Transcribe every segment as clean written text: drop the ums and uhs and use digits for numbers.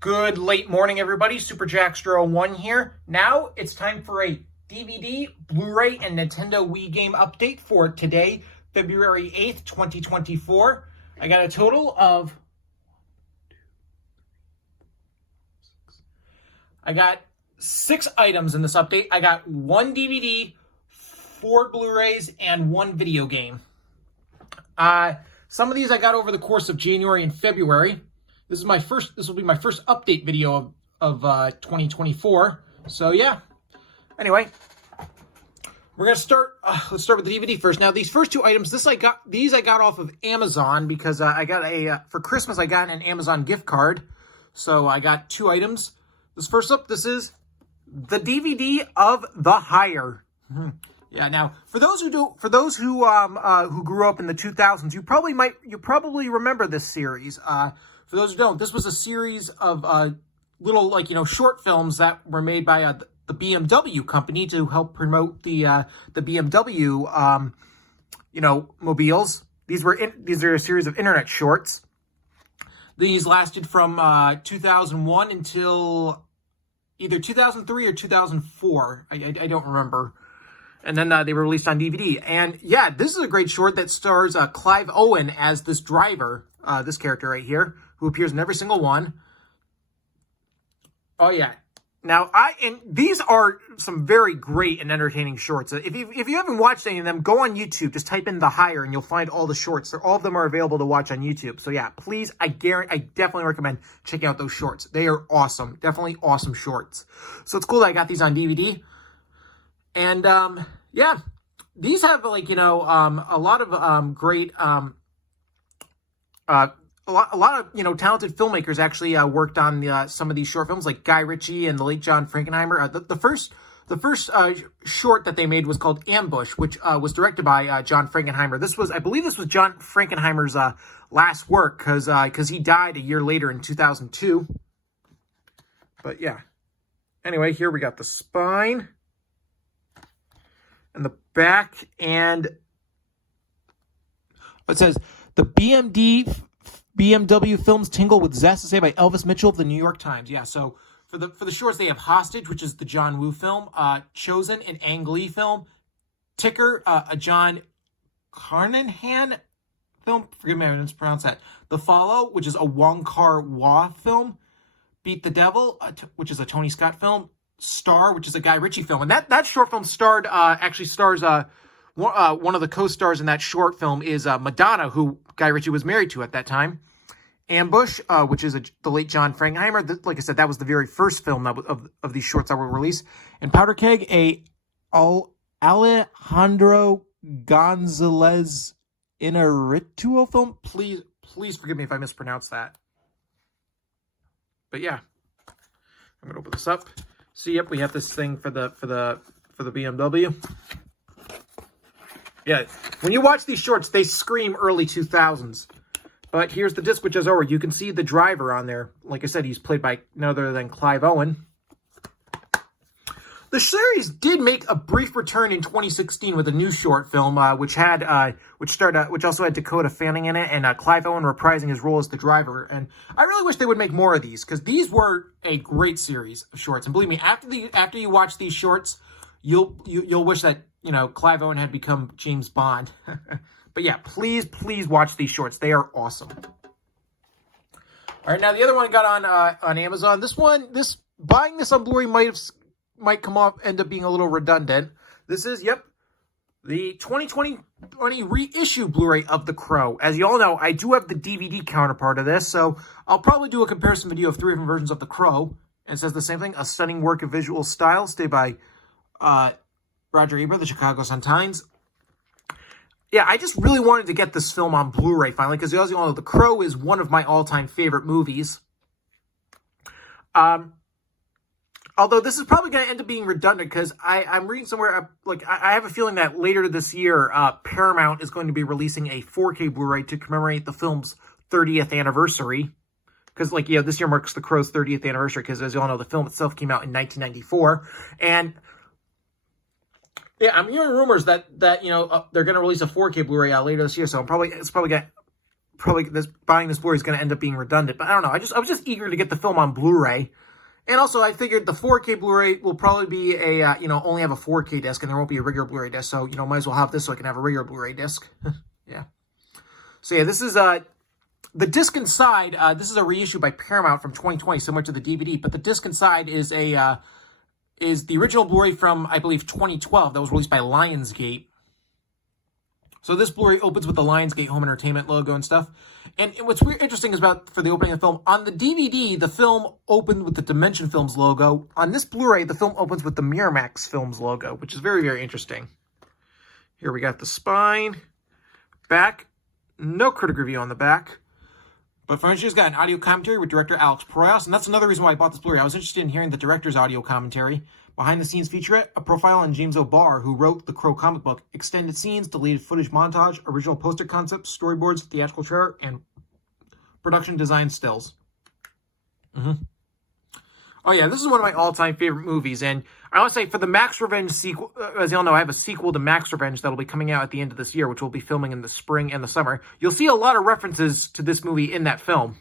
Good late morning, everybody. Super Jackster01 here. Now it's time for a DVD, Blu-ray, and Nintendo Wii game update for today, February 8th, 2024. I got a total of... I got 6 items in this update. I got 1 DVD, 4 Blu-rays, and 1 video game. Some of these I got over the course of January and February. This will be my first update video of 2024. So yeah. Anyway, we're gonna start. Let's start with the DVD first. Now, these first 2 items, I got off of Amazon because I got for Christmas I got an Amazon gift card. So I got 2 items. This is the DVD of The Hire. Yeah. Now, for those who grew up in the 2000s, you probably remember this series. For those who don't, this was a series of little short films that were made by the BMW company to help promote the BMW mobiles. These are a series of internet shorts. These lasted from 2001 until either 2003 or 2004. I don't remember. And then they were released on DVD. And yeah, this is a great short that stars Clive Owen as this driver, this character right here, who appears in every single one. Oh yeah. Now, these are some very great and entertaining shorts. If you haven't watched any of them, go on YouTube. Just type in The Hire and you'll find all the shorts. All of them are available to watch on YouTube. So yeah, please, I definitely recommend checking out those shorts. They are awesome. Definitely awesome shorts. So it's cool that I got these on DVD. And yeah, these have a lot of great a lot of talented filmmakers actually worked on some of these short films, like Guy Ritchie and the late John Frankenheimer. The first short that they made was called Ambush, which was directed by John Frankenheimer. I believe this was John Frankenheimer's last work because he died a year later in 2002. But yeah. Anyway, here we got the spine and the back, and it says the BMW films tingle with zest, to say by Elvis Mitchell of the New York Times. Yeah, so for the shorts, they have Hostage, which is the John Woo film, Chosen, an Ang Lee film, Ticker, a John Carnahan film, forgive me, I didn't pronounce that, The Follow, which is a Wong Kar-wai film, Beat the Devil, which is a Tony Scott film, Star, which is a Guy Ritchie film, and that short film stars one of the co-stars in that short film is Madonna, who Guy Ritchie was married to at that time. Ambush, which is the late John Frankenheimer. Like I said, that was the very first film of these shorts that were released. And Powder Keg, Alejandro Gonzalez Inarritu film. Please forgive me if I mispronounce that. But yeah, I'm gonna open this up. See, yep, we have this thing for the BMW. Yeah, when you watch these shorts, they scream early 2000s. But here's the disc, which is over. You can see the driver on there. Like I said, he's played by none other than Clive Owen. The series did make a brief return in 2016 with a new short film, which also had Dakota Fanning in it, and Clive Owen reprising his role as the driver. And I really wish they would make more of these, because these were a great series of shorts. And believe me, after you watch these shorts, you'll wish that Clive Owen had become James Bond. But yeah, please watch these shorts. They are awesome. All right, now the other one I got on Amazon. Buying this on Blu-ray might end up being a little redundant. This is, yep, the 2020 reissue Blu-ray of The Crow. As you all know, I do have the DVD counterpart of this, so I'll probably do a comparison video of 3 different versions of The Crow. And it says the same thing: a stunning work of visual style, stated by Roger Ebert, the Chicago Sun-Times. Yeah, I just really wanted to get this film on Blu-ray finally, because as you all know, The Crow is one of my all-time favorite movies. Although this is probably going to end up being redundant, because I'm reading somewhere, I have a feeling that later this year, Paramount is going to be releasing a 4K Blu-ray to commemorate the film's 30th anniversary. Because, this year marks The Crow's 30th anniversary, because as you all know, the film itself came out in 1994. And yeah, I'm hearing rumors that they're going to release a 4K Blu-ray later this year, so it's probably going probably buying this Blu-ray is going to end up being redundant. But I don't know. I was just eager to get the film on Blu-ray. And also, I figured the 4K Blu-ray will probably be a, only have a 4K disc, and there won't be a regular Blu-ray disc. So, might as well have this so I can have a regular Blu-ray disc. Yeah. So, yeah, this is, the disc inside, this is a reissue by Paramount from 2020, similar to the DVD. But the disc inside is is the original Blu-ray from, I believe, 2012. That was released by Lionsgate. So this Blu-ray opens with the Lionsgate Home Entertainment logo and stuff. And what's interesting is for the opening of the film, on the DVD, the film opened with the Dimension Films logo. On this Blu-ray, the film opens with the Miramax Films logo, which is very, very interesting. Here we got the spine, back, no critic review on the back. But Furniture's got an audio commentary with director Alex Proyas, and that's another reason why I bought this Blu-ray. I was interested in hearing the director's audio commentary. Behind-the-scenes featurette, a profile on James O'Barr, who wrote the Crow comic book, extended scenes, deleted footage montage, original poster concepts, storyboards, theatrical trailer, and production design stills. Oh yeah, this is one of my all-time favorite movies, and I want to say for the Max Revenge sequel, as you all know, I have a sequel to Max Revenge that'll be coming out at the end of this year, which we'll be filming in the spring and the summer. You'll see a lot of references to this movie in that film.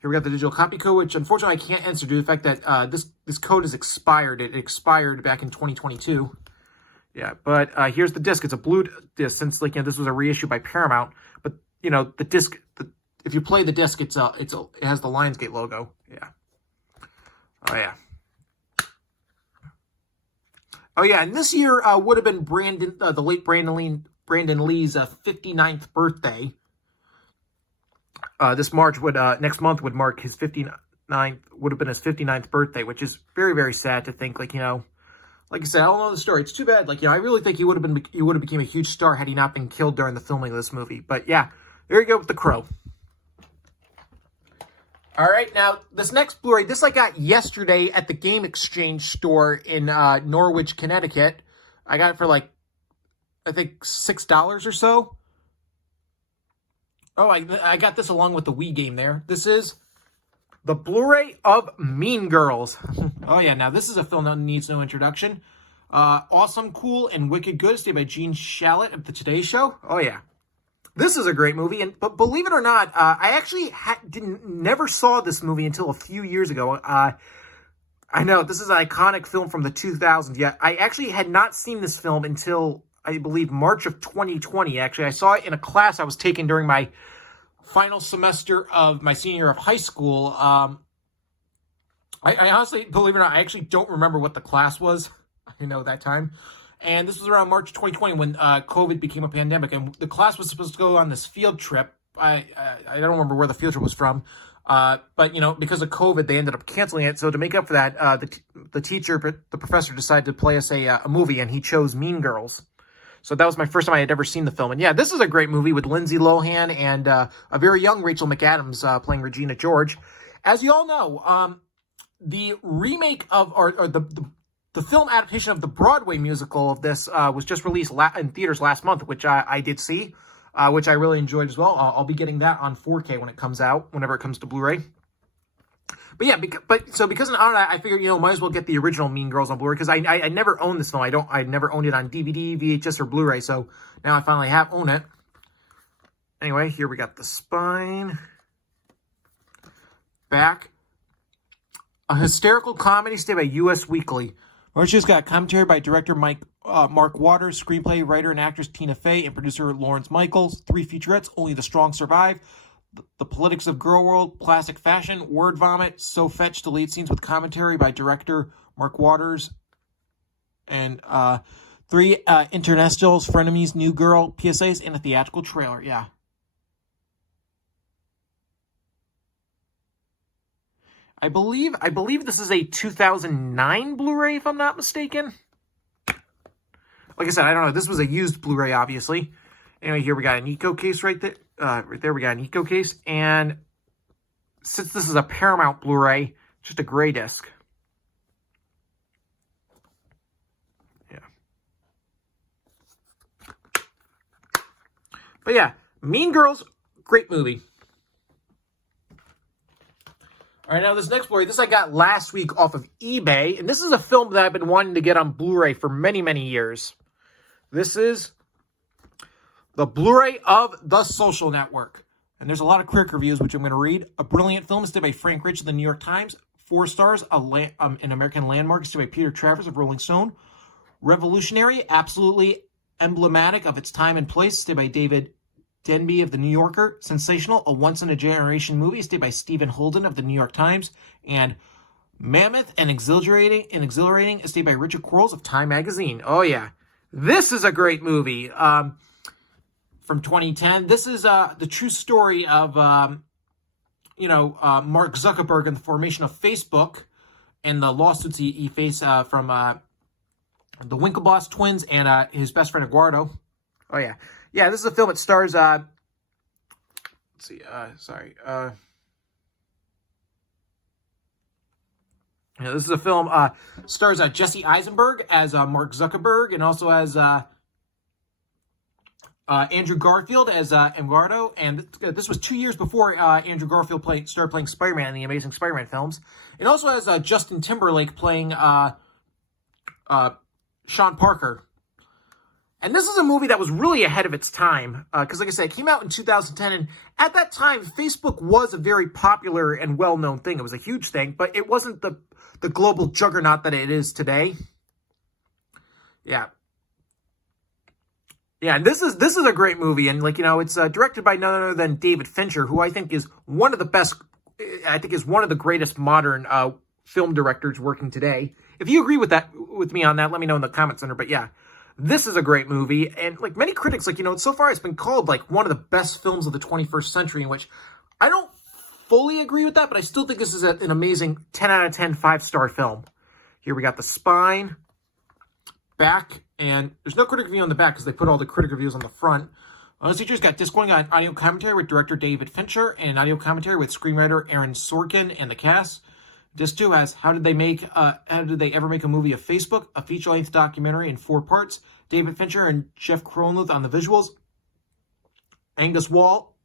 Here we got the digital copy code, which unfortunately I can't answer due to the fact that this code is expired. It expired back in 2022. Yeah, but here's the disc. It's a blue disc since this was a reissue by Paramount. But the disc, if you play the disc, it has the Lionsgate logo. Yeah. Oh yeah. Oh yeah, and this year would have been the late Brandon Lee's 59th birthday. Next month would mark his 59th, would have been his 59th birthday, which is very, very sad to think, like I said, I don't know the story. It's too bad. I really think he would have became a huge star had he not been killed during the filming of this movie. But yeah, there you go with The Crow. All right, now, this next Blu-ray, this I got yesterday at the Game Exchange store in Norwich, Connecticut. I got it for, I think $6 or so. Oh, I got this along with the Wii game there. This is the Blu-ray of Mean Girls. Oh, yeah, now, this is a film that needs no introduction. Awesome, Cool, and Wicked Good, stayed by Gene Shalit of The Today Show. Oh, yeah. This is a great movie, but believe it or not, I actually never saw this movie until a few years ago. I know, this is an iconic film from the 2000s. Yeah, I actually had not seen this film until, I believe, March of 2020. Actually, I saw it in a class I was taking during my final semester of my senior year of high school. I honestly, believe it or not, I actually don't remember what the class was, that time. And this was around March 2020 when COVID became a pandemic, and the class was supposed to go on this field trip. I don't remember where the field trip was from, but because of COVID, they ended up canceling it. So to make up for that, the professor decided to play us a movie, and he chose Mean Girls. So that was my first time I had ever seen the film. And yeah, this is a great movie with Lindsay Lohan and a very young Rachel McAdams playing Regina George. As you all know, the remake of the film adaptation of the Broadway musical of this was just released in theaters last month, which I did see, which I really enjoyed as well. I'll be getting that on 4K when it comes out, whenever it comes to Blu-ray. But yeah, because of that, I figured, might as well get the original Mean Girls on Blu-ray, because I never owned this film. I never owned it on DVD, VHS, or Blu-ray, so now I finally have owned it. Anyway, here we got the spine, back, a hysterical comedy stayed by US Weekly. It's just got commentary by director Mark Waters, screenplay writer and actress Tina Fey, and producer Lawrence Michaels. 3 featurettes, Only the Strong Survive, The Politics of Girl World, Plastic Fashion, Word Vomit, So Fetch, deleted scenes with commentary by director Mark Waters, and 3 internationals, Frenemies, New Girl, PSAs, and a theatrical trailer. Yeah. I believe this is a 2009 Blu-ray, if I'm not mistaken. Like I said, I don't know. This was a used Blu-ray, obviously. Anyway, here we got an eco case right there. Right there we got an eco case. And since this is a Paramount Blu-ray, just a gray disc. Yeah. But yeah, Mean Girls, great movie. All right, now this next Blu-ray, this I got last week off of eBay, and this is a film that I've been wanting to get on Blu-ray for many, many years. This is The Blu-ray of The Social Network. And there's a lot of critic reviews, which I'm going to read. A brilliant film is by Frank Rich of the New York Times. 4 stars. An American Landmark is by Peter Travers of Rolling Stone. Revolutionary, absolutely emblematic of its time and place, by David Denby of the New Yorker. Sensational, a once-in-a-generation movie, by Stephen Holden of the New York Times. And mammoth and exhilarating, is by Richard Quarles of Time Magazine. Oh, yeah. This is a great movie. From 2010. This is the true story of, Mark Zuckerberg and the formation of Facebook and the lawsuits he faced from the Winklevoss twins and his best friend Eduardo. Oh, yeah. Yeah, this is a film that stars, let's see, this is a film, stars Jesse Eisenberg as Mark Zuckerberg and also as Andrew Garfield as Eduardo, and this was 2 years before Andrew Garfield started playing Spider-Man in the Amazing Spider-Man films. It also has Justin Timberlake playing Sean Parker. And this is a movie that was really ahead of its time, because like I said, it came out in 2010, and at that time, Facebook was a very popular and well-known thing. It was a huge thing, but it wasn't the global juggernaut that it is today. Yeah. Yeah, and this is a great movie, and it's directed by none other than David Fincher, who I think is one of the best. I think is one of the greatest modern film directors working today. If you agree with me on that, let me know in the comments under. But yeah, this is a great movie, and like many critics, so far it's been called like one of the best films of the 21st century, in which I don't fully agree with that, but I still think this is an amazing 10 out of 10, 5-star film. Here we got the spine, back. And there's no critic review on the back because they put all the critic reviews on the front. This feature's got disc 1 got audio commentary with director David Fincher and audio commentary with screenwriter Aaron Sorkin and the cast. Disc 2 has How Did They Ever Make a Movie of Facebook? A feature-length documentary in 4 parts. David Fincher and Jeff Cronenweth on the visuals. Angus Wall,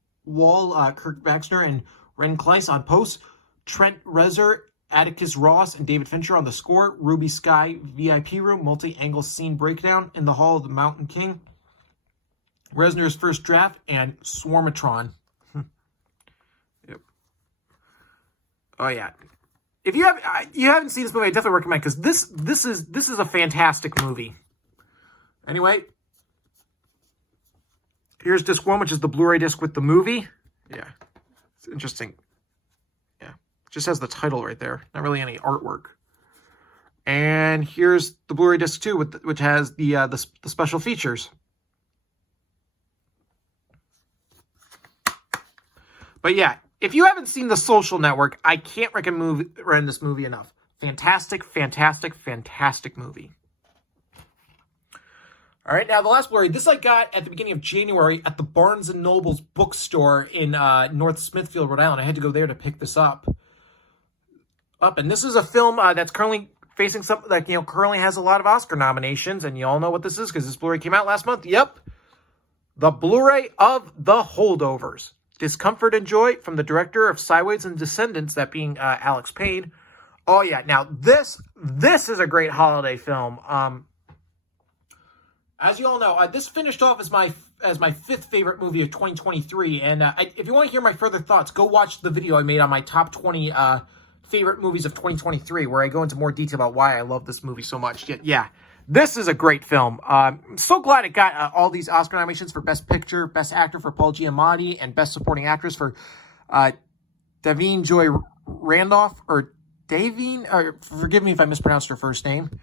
Kirk Baxter, and Ren Kleiss on post. Trent Reznor, Atticus Ross, and David Fincher on the score. Ruby Sky VIP room, multi-angle scene breakdown in the Hall of the Mountain King. Reznor's first draft, and Swarmatron. Yep. Oh yeah. If you haven't seen this movie, I definitely recommend because this is a fantastic movie. Anyway, here's disc 1, which is the Blu-ray disc with the movie. Yeah, it's interesting. Just has the title right there. Not really any artwork. And here's the Blu-ray disc 2, which has the special features. But yeah, if you haven't seen The Social Network, I can't recommend this movie enough. Fantastic, fantastic, fantastic movie. All right, now the last Blu-ray. This I got at the beginning of January at the Barnes & Noble's bookstore in North Smithfield, Rhode Island. I had to go there to pick this up. And this is a film that's currently facing something that, currently has a lot of Oscar nominations. And you all know what this is because this Blu-ray came out last month. Yep. The Blu-ray of The Holdovers. Discomfort and Joy from the director of Sideways and Descendants, that being Alex Payne. Oh, yeah. Now, this is a great holiday film. As you all know, this finished off as my 5th favorite movie of 2023. And if you want to hear my further thoughts, go watch the video I made on my top 20 favorite movies of 2023, where I go into more detail about why I love this movie so much. Yeah, this is a great film. I'm so glad it got all these Oscar nominations for Best Picture, Best Actor for Paul Giamatti, and Best Supporting Actress for Davine Joy Randolph, or Davine, or forgive me if I mispronounced her first name.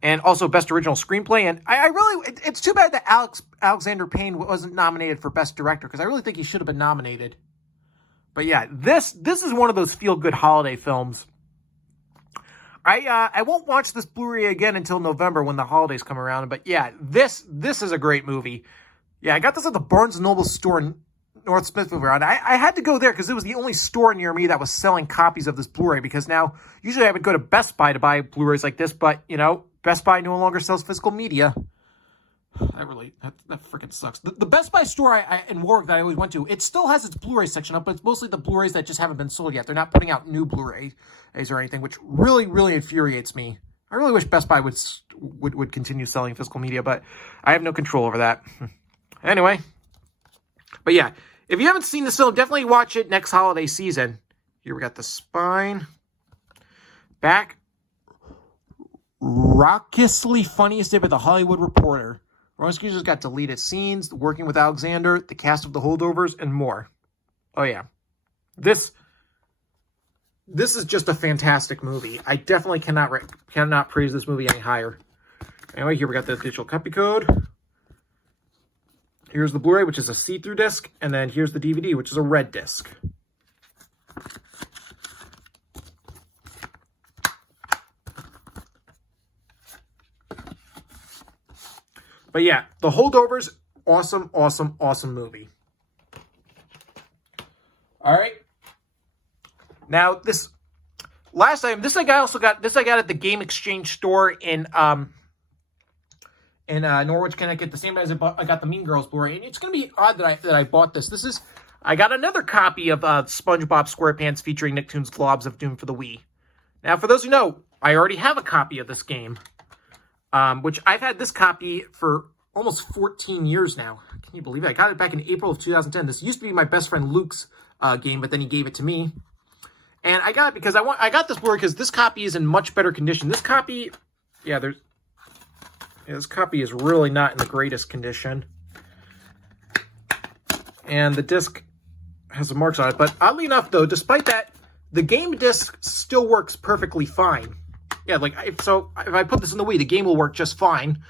And also Best Original Screenplay. And I really, it's too bad that Alexander Payne wasn't nominated for Best Director, because I really think he should have been nominated. But yeah, this is one of those feel-good holiday films. I won't watch this Blu-ray again until November when the holidays come around. But yeah, this is a great movie. Yeah, I got this at the Barnes & Noble store in North Smithfield. I had to go there because it was the only store near me that was selling copies of this Blu-ray. Because now, usually I would go to Best Buy to buy Blu-rays like this. But, Best Buy no longer sells physical media. That freaking sucks. The Best Buy store in Warwick that I always went to, it still has its Blu-ray section up, but it's mostly the Blu-rays that just haven't been sold yet. They're not putting out new Blu-rays or anything, which really, really infuriates me. I really wish Best Buy would continue selling physical media, but I have no control over that. Anyway. But yeah, if you haven't seen this film, definitely watch it next holiday season. Here we got the spine. Back. Raucously funniest day by the Hollywood Reporter. Ron Skeeter's got deleted scenes, working with Alexander, the cast of The Holdovers, and more. Oh yeah. This is just a fantastic movie. I definitely cannot praise this movie any higher. Anyway, here we got the digital copy code. Here's the Blu-ray, which is a see-through disc, and then here's the DVD, which is a red disc. But yeah, The Holdovers, awesome, awesome, awesome movie. All right. Now this last item, this I got at the Game Exchange store in Norwich, Connecticut. The same as I got the Mean Girls Blu-ray, and it's gonna be odd that I bought this. I got another copy of SpongeBob SquarePants featuring Nicktoons Globs of Doom for the Wii. Now, for those who know, I already have a copy of this game. Which I've had this copy for almost 14 years now. Can you believe it? I got it back in April of 2010. This used to be my best friend Luke's game, but then he gave it to me. And I got it because I got this Blu-ray because this copy is in much better condition. This copy, this copy is really not in the greatest condition. And the disc has some marks on it. But oddly enough, though, despite that, the game disc still works perfectly fine. Yeah, if I put this in the Wii, the game will work just fine.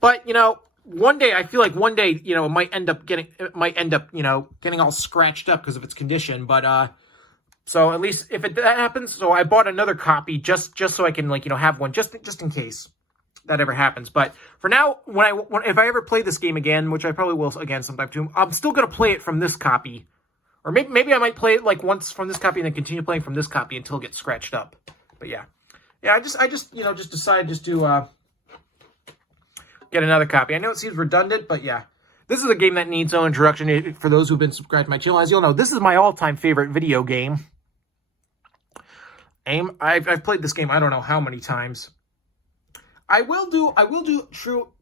But, I feel like one day, it might end up getting all scratched up because of its condition. But, so at least if that happens, so I bought another copy just so I can, have one just in case that ever happens. But for now, if I ever play this game again, which I probably will again sometime too, I'm still going to play it from this copy. Or maybe I might play it once from this copy and then continue playing from this copy until it gets scratched up. But yeah. Yeah, I just decided to get another copy. I know it seems redundant, but yeah. This is a game that needs no introduction for those who've been subscribed to my channel. As you'll know, this is my all-time favorite video game. I've played this game I don't know how many times. I will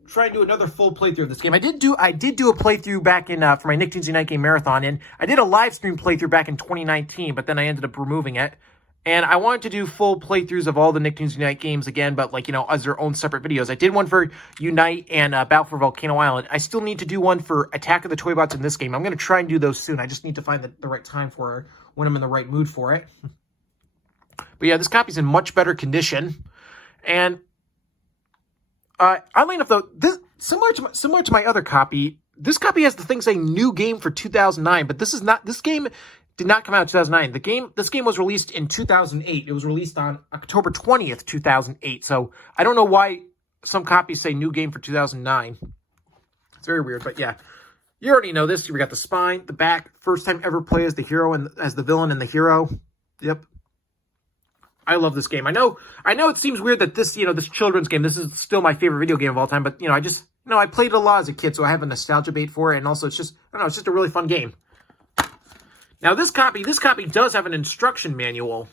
try and do another full playthrough of this game. I did do a playthrough back in for my Nicktoons Unite Game Marathon, and I did a live stream playthrough back in 2019, but then I ended up removing it. And I wanted to do full playthroughs of all the Nicktoons Unite games again, but as their own separate videos. I did one for Unite and Battle for Volcano Island. I still need to do one for Attack of the Toybots in this game. I'm going to try and do those soon. I just need to find the right time for it, when I'm in the right mood for it. But yeah, this copy's in much better condition. And oddly enough, though, similar to my other copy, this copy has the thing saying new game for 2009, but this game did not come out in 2009. This game was released in 2008. It was released on October 20th, 2008. So I don't know why some copies say new game for 2009. It's very weird, but yeah. You already know this. We got the spine, the back, first time ever play as the hero and as the villain and the hero. Yep. I love this game. I know it seems weird that this children's game, this is still my favorite video game of all time, but I played it a lot as a kid, so I have a nostalgia bait for it, and also it's just a really fun game. Now, this copy does have an instruction manual.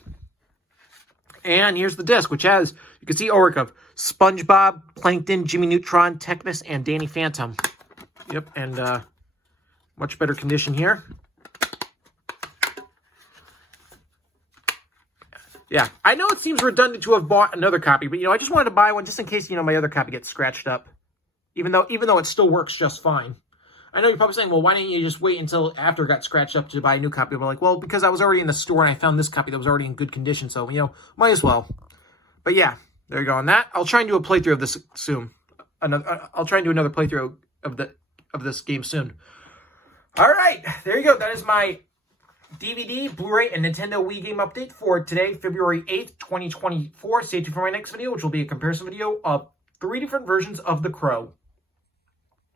And here's the disc, which has, you can see artwork of SpongeBob, Plankton, Jimmy Neutron, Technus, and Danny Phantom. Yep, and much better condition here. Yeah, I know it seems redundant to have bought another copy, but, I just wanted to buy one just in case, my other copy gets scratched up. Even though it still works just fine. I know you're probably saying, well, why didn't you just wait until after it got scratched up to buy a new copy? I'm well, because I was already in the store and I found this copy that was already in good condition, so, might as well. But yeah, there you go on that. I'll try and do a playthrough of this soon. I'll try and do another playthrough of this game soon. All right, there you go. That is my DVD, Blu-ray, and Nintendo Wii game update for today, February 8th, 2024. Stay tuned for my next video, which will be a comparison video of 3 different versions of The Crow.